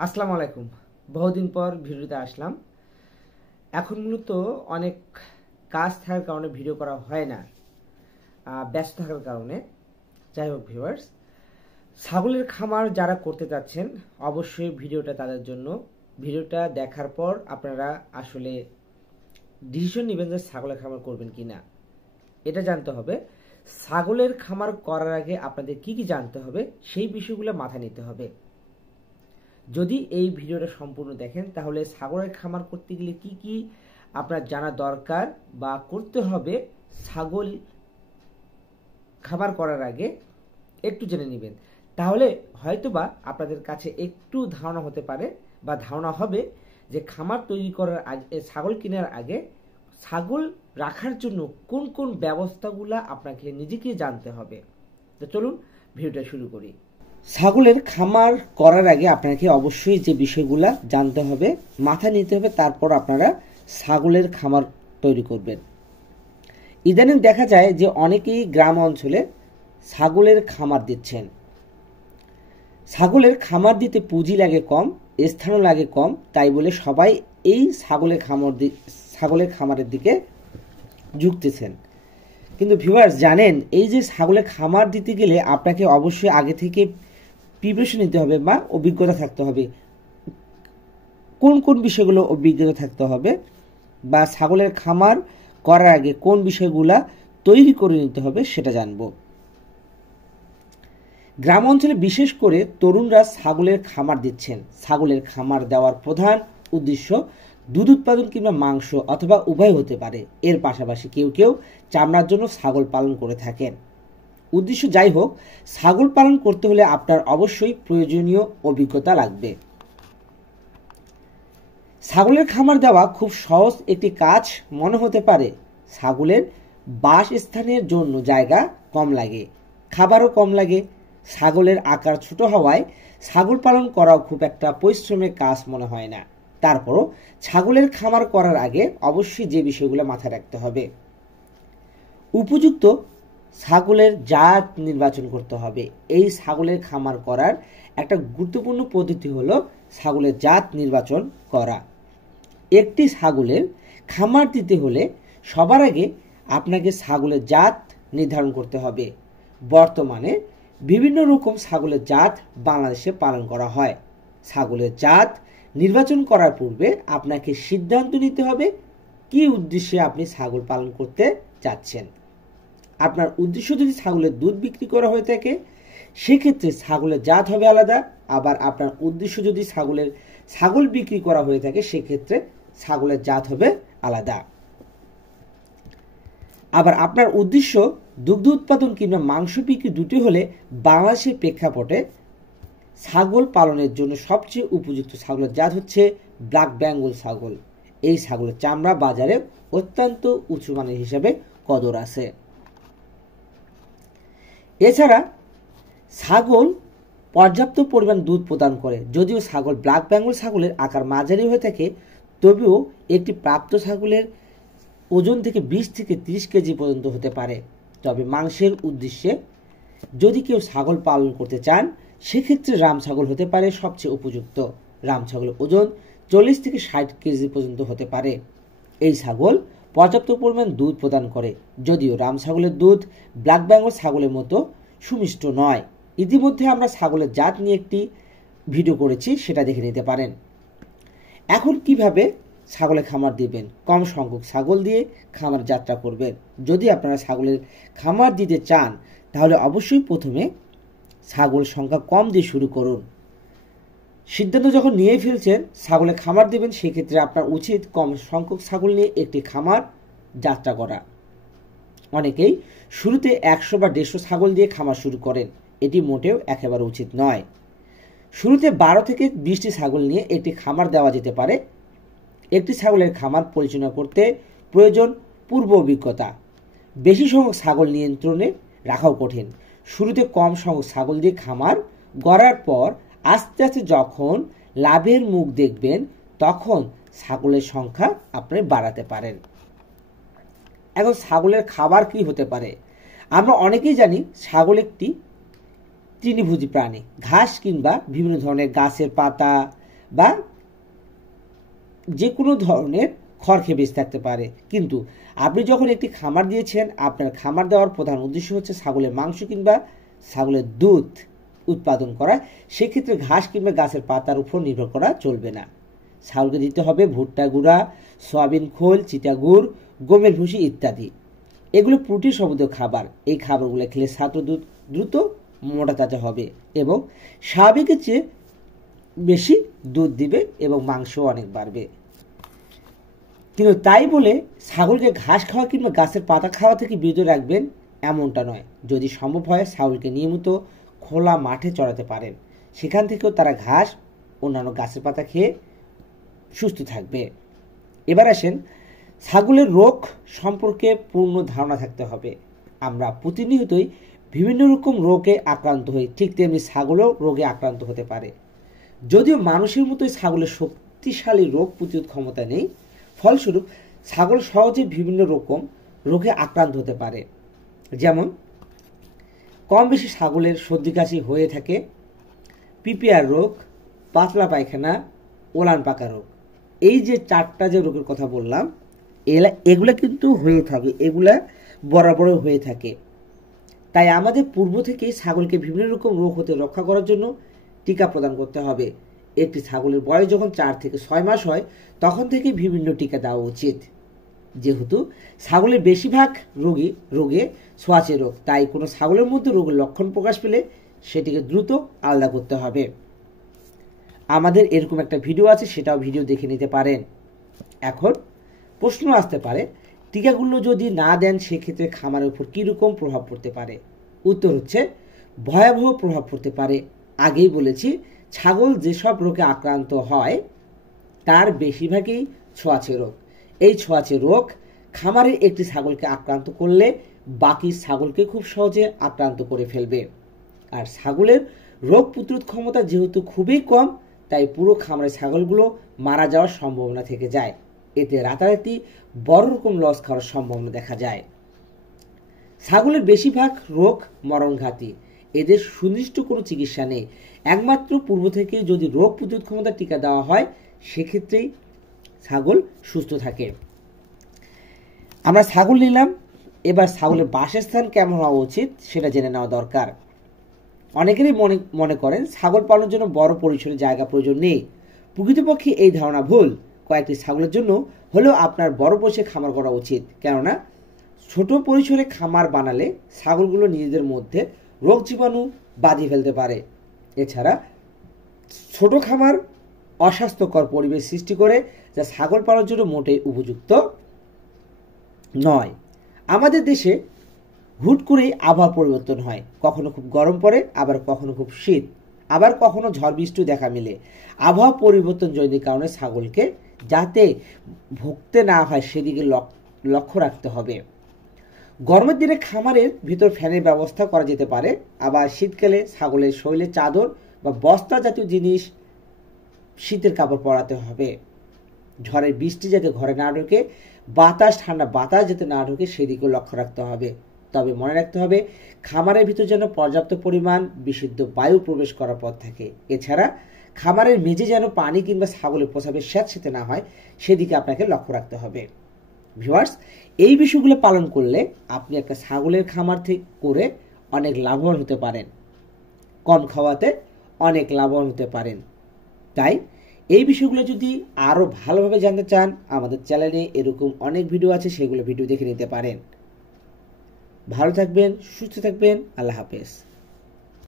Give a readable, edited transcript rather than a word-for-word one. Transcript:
আসসালামু আলাইকুম। বহুদিন পর ভিডিওতে আসলাম। এখন মূলত অনেক কাজ থাকার কারণে ভিডিও করা হয় না, ব্যস্ত থাকার কারণে। যাই হোক ভিউয়ার্স, ছাগলের খামার যারা করতে চাচ্ছেন অবশ্যই ভিডিওটা তাদের জন্য। ভিডিওটা দেখার পর আপনারা আসলে ডিসিশন নেবেন যে ছাগলের খামার করবেন কি না। এটা জানতে হবে, ছাগলের খামার করার আগে আপনাদের কি কি জানতে হবে সেই বিষয়গুলো মাথায় নিতে হবে। যদি এই ভিডিওটা সম্পূর্ণ দেখেন তাহলে ছাগলের খামার করতে গেলে কি কি আপনার জানা দরকার বা করতে হবে, ছাগল খামার করার আগে একটু জেনে নেবেন। তাহলে হয়তোবা আপনাদের কাছে একটু ধারণা হতে পারে বা ধারণা হবে যে খামার তৈরি করার আগে, ছাগল কেনার আগে ছাগল রাখার জন্য কোন কোন ব্যবস্থাগুলো আপনাকে নিজেকে জানতে হবে। তো চলুন ভিডিওটা শুরু করি। ছাগলের খামার করার আগে আপনাকে অবশ্যই যে বিষয়গুলো জানতে হবে, মাথায় নিতে হবে, তারপর আপনারা ছাগলের খামার তৈরি করবেন। ইদানিং দেখা যায় যে অনেকেই গ্রাম অঞ্চলে ছাগলের খামার দিচ্ছেন। ছাগলের খামার দিতে পুঁজি লাগে কম, স্থানও লাগে কম, তাই বলে সবাই এই ছাগলের খামারের দিকে ঝুঁকতেছেন। কিন্তু ভিউয়ার্স জানেন, এই যে ছাগলের খামার দিতে গেলে আপনাকে অবশ্যই আগে থেকে প্রিপারেশন নিতে হবে বা অভিজ্ঞতা থাকতে হবে। কোন কোন বিষয়গুলো অভিজ্ঞতা থাকতে হবে বা ছাগলের খামার করার আগে কোন বিষয়গুলা তৈরি করে নিতে হবে সেটা জানব। গ্রাম অঞ্চলে বিশেষ করে তরুণরা ছাগলের খামার দিচ্ছেন। ছাগলের খামার দেওয়ার প্রধান উদ্দেশ্য দুধ উৎপাদন কিংবা মাংস অথবা উভয় হতে পারে। এর পাশাপাশি কেউ কেউ চামড়ার জন্য ছাগল পালন করে থাকেন। উদ্দেশ্য যাই হোক, ছাগল পালন করতে হলে আপনার অবশ্যই প্রয়োজনীয় অভিজ্ঞতা লাগবে। ছাগলের খামার দেওয়া খুব সহজ একটি কাজ মনে হতে পারে। ছাগলের বাসস্থানের জন্য জায়গা কম লাগে, খাবারও কম লাগে। ছাগলের আকার ছোট হওয়ায় ছাগল পালন করাও খুব একটা পরিশ্রমের কাজ মনে হয় না। তারপরও ছাগলের খামার করার আগে অবশ্যই যে বিষয়গুলো মাথায় রাখতে হবে। উপযুক্ত ছাগলের জাত নির্বাচন করতে হবে। এই ছাগলের খামার করার একটা গুরুত্বপূর্ণ পদ্ধতি হলো ছাগলের জাত নির্বাচন করা। একটি ছাগলের খামার দিতে হলে সবার আগে আপনাকে ছাগলের জাত নির্ধারণ করতে হবে। বর্তমানে বিভিন্ন রকম ছাগলের জাত বাংলাদেশে পালন করা হয়। ছাগলের জাত নির্বাচন করার পূর্বে আপনাকে সিদ্ধান্ত নিতে হবে কি উদ্দেশ্যে আপনি ছাগল পালন করতে চাচ্ছেন। আপনার উদ্দেশ্য যদি ছাগলের দুধ বিক্রি করা হয়ে থাকে সেক্ষেত্রে ছাগলের জাত হবে আলাদা। আবার আপনার উদ্দেশ্য যদি ছাগল বিক্রি করা হয়ে থাকে সেক্ষেত্রে ছাগলের জাত হবে আলাদা। আবার আপনার উদ্দেশ্য দুগ্ধ উৎপাদন কিংবা মাংস বিক্রি দুটি হলে বাংলাদেশের প্রেক্ষাপটে ছাগল পালনের জন্য সবচেয়ে উপযুক্ত ছাগলের জাত হচ্ছে ব্ল্যাক বেঙ্গল ছাগল। এই ছাগলের চামড়া বাজারে অত্যন্ত উঁচু মানের হিসাবে কদর আছে। এছাড়া ছাগল পর্যাপ্ত পরিমাণ দুধ প্রদান করে। যদিও ছাগল ব্ল্যাক বেঙ্গল ছাগলের আকার মাঝারি হয়ে থাকে, তবুও একটি প্রাপ্ত ছাগলের ওজন থেকে 20 থেকে 30 কেজি পর্যন্ত হতে পারে। তবে মাংসের উদ্দেশ্যে যদি কেউ ছাগল পালন করতে চান সেক্ষেত্রে রাম ছাগল হতে পারে সবচেয়ে উপযুক্ত। রাম ছাগলের ওজন 40 থেকে 60 কেজি পর্যন্ত হতে পারে। এই ছাগল পর্যাপ্ত পরিমাণ দুধ প্রদান করে। যদিও রাম ছাগলের দুধ ব্ল্যাক বেঙ্গল ছাগলের মতো সুমিষ্ট নয়। ইতিমধ্যে আমরা ছাগলের জাত নিয়ে একটি ভিডিও করেছি, সেটা দেখে নিতে পারেন। এখন কিভাবে ছাগলের খামার দিবেন? কম সংখ্যক ছাগল দিয়ে খামার যাত্রা করবেন। যদি আপনারা ছাগলের খামার দিতে চান তাহলে অবশ্যই প্রথমে ছাগল সংখ্যা কম দিয়ে শুরু করুন। সিদ্ধান্ত যখন নিয়ে ফেলছেন ছাগলের খামার দিবেন, সেক্ষেত্রে আপনার উচিত কম সংখ্যক ছাগল নিয়ে একটি খামার যাত্রা করা। অনেকেই শুরুতে 100 বা 150 ছাগল দিয়ে খামার শুরু করেন, এটি মোটেও একেবারে উচিত নয়। শুরুতে 12 থেকে 20টি ছাগল নিয়ে একটি খামার দেওয়া যেতে পারে। একটি ছাগলের খামার পরিচালনা করতে প্রয়োজন পূর্ব অভিজ্ঞতা। বেশি সংখ্যক ছাগল নিয়ন্ত্রণে রাখাও কঠিন। শুরুতে কম সংখ্যক ছাগল দিয়ে খামার গড়ার পর আস্তে আস্তে যখন লাভের মুখ দেখবেন তখন ছাগলের সংখ্যা আপনি বাড়াতে পারেন। এখন ছাগলের খাবার কি হতে পারে? আমরা অনেকেই জানি ছাগল একটি তৃণভোজী প্রাণী। ঘাস কিংবা বিভিন্ন ধরনের গাছের পাতা, বা যে কোনো ধরনের খড় খেয়ে বেঁচে থাকতে পারে। কিন্তু আপনি যখন একটি খামার দিয়েছেন, আপনার খামার দেওয়ার প্রধান উদ্দেশ্য হচ্ছে ছাগলের মাংস কিংবা ছাগলের দুধ উৎপাদন করা, সেক্ষেত্রে ঘাস কিংবা গাছের পাতার উপর নির্ভর করা চলবে না। ছাগলকে দিতে হবে ভুট্টা গুঁড়া, সয়াবিন খোল, চিটা গুড়, গমের ভুসি ইত্যাদি। এগুলো প্রোটিন সমৃদ্ধ খাবার। এই খাবারগুলো খেলে ছাত্র দ্রুত মোটা তাজা হবে এবং স্বাভাবিকের চেয়ে বেশি দুধ দিবে এবং মাংসও অনেক বাড়বে। কিন্তু তাই বলে ছাগলকে ঘাস খাওয়া কিংবা গাছের পাতা খাওয়া থেকে বিরত রাখবেন এমনটা নয়। যদি সম্ভব হয় ছাগলকে নিয়মিত খোলা মাঠে চড়াতে পারেন, সেখান থেকেও তারা ঘাস অন্যান্য গাছের পাতা খেয়ে সুস্থ থাকবে। এবার আসেন, ছাগলের রোগ সম্পর্কে পূর্ণ ধারণা থাকতে হবে। আমরা প্রতিনিয়তই বিভিন্ন রকম রোগে আক্রান্ত হই, ঠিক তেমনি ছাগলও রোগে আক্রান্ত হতে পারে। যদিও মানুষের মতোই ছাগলের শক্তিশালী রোগ প্রতিরোধ ক্ষমতা নেই, ফলস্বরূপ ছাগল সহজে বিভিন্ন রকম রোগে আক্রান্ত হতে পারে। যেমন কম বেশি ছাগলের সর্দি কাশি হয়ে থাকে, পিপিআর রোগ, পাতলা পায়খানা, ওলান পাকা রোগ। এই যে 4টা যে রোগের কথা বললাম, এগুলা কিন্তু হয়ে থাকে, এগুলা বরাবর হয়ে থাকে। তাই আমাদের পূর্ব থেকেই ছাগলকে বিভিন্ন রকম রোগ হতে রক্ষা করার জন্য টিকা প্রদান করতে হবে। একটি ছাগলের বয়স যখন 4 থেকে 6 মাস হয়, তখন থেকে বিভিন্ন টিকা দেওয়া উচিত। যেহেতু ছাগলের বেশিরভাগ রোগে ছোঁয়াচে রোগ, তাই কোনো ছাগলের মধ্যে রোগের লক্ষণ প্রকাশ পেলে সেটিকে দ্রুত আলাদা করতে হবে। আমাদের এরকম একটা ভিডিও আছে, সেটাও ভিডিও দেখে নিতে পারেন। এখন প্রশ্ন আসতে পারে, টিকাগুলো যদি না দেন সেক্ষেত্রে খামারের উপর কীরকম প্রভাব পড়তে পারে? উত্তর হচ্ছে ভয়াবহ প্রভাব পড়তে পারে। আগেই বলেছি, ছাগল যেসব রোগে আক্রান্ত হয় তার বেশিরভাগই ছোঁয়াচে রোগ। এই ছোঁয়াচে রোগ খামারের একটি ছাগলকে আক্রান্ত করলে বাকি ছাগলকে খুব সহজে আক্রান্ত করে ফেলবে। আর ছাগলের রোগ প্রতিরোধ ক্ষমতা যেহেতু খুবই কম, তাই পুরো খামারের ছাগলগুলো মারা যাওয়ার সম্ভাবনা থেকে যায়। এতে রাতারাতি বড় রকম লস খাওয়ার সম্ভাবনা দেখা যায়। ছাগলের বেশিরভাগ রোগ মরণঘাতী, এদের সুনির্দিষ্ট কোনো চিকিৎসা নেই। একমাত্র পূর্ব থেকে যদি রোগ প্রতিরোধ ক্ষমতা টিকা দেওয়া হয়, সেক্ষেত্রেই ছাগল সুস্থ থাকে। আমরা ছাগল নিলাম, এবার ছাগলের বাসস্থান কেমন হওয়া উচিত সেটা জেনে নেওয়া দরকার। অনেকেরই মনে করেন ছাগল পালনের জন্য বড় পরিসরে জায়গা প্রয়োজন নেই। প্রকৃতপক্ষে এই ধারণা ভুল। কয়েকটি ছাগলের জন্য হলেও আপনার বড় পরিসরে খামার করা উচিত, কেননা ছোট পরিসরে খামার বানালে ছাগলগুলো নিজেদের মধ্যে রোগ জীবাণু বাঁধিয়ে ফেলতে পারে। এছাড়া ছোট খামার অস্বাস্থ্যকর পরিবেশ সৃষ্টি করে, যা ছাগল পালনের জন্য মোটেই উপযুক্ত নয়। আমাদের দেশে হুট করেই আবহাওয়া পরিবর্তন হয়, কখনো খুব গরম পড়ে, আবার কখনো খুব শীত, আবার কখনো ঝড় বৃষ্টি দেখা মিলে। আবহাওয়া পরিবর্তনজনিত কারণে ছাগলকে যাতে ভুগতে না হয় সেদিকে লক্ষ্য রাখতে হবে। গরমের দিনে খামারের ভিতর ফ্যানের ব্যবস্থা করা যেতে পারে, আবার শীতকালে ছাগলের শরীরে চাদর বা বস্তা জাতীয় জিনিস, শীতের কাপড় পরাতে হবে। ঝড়ের বৃষ্টি যাতে ঘরে না ঢোকে, ঠান্ডা বাতাস যাতে না ঢোকে সেদিকেও লক্ষ্য রাখতে হবে। তবে মনে রাখতে হবে, খামারের ভিতর যেন পর্যাপ্ত পরিমাণ বিশুদ্ধ বায়ু প্রবেশ করার পথ থাকে। এছাড়া খামারের মেঝে যেন পানি কিংবা ছাগলের প্রস্রাবের স্যাঁতসেঁতে না হয়, সেদিকে আপনাকে লক্ষ্য রাখতে হবে। ভিউয়ার্স, এই বিষয়গুলো পালন করলে আপনি একটা ছাগলের খামার থেকে করে অনেক লাভবান হতে পারেন, কম খাওয়াতে অনেক লাভবান হতে পারেন। তাই এই বিষয়গুলো যদি আরও ভালোভাবে জানতে চান, আমাদের চ্যানেলে এরকম অনেক ভিডিও আছে, সেগুলো ভিডিও দেখে নিতে পারেন। ভালো থাকবেন, সুস্থ থাকবেন। আল্লাহ হাফেজ।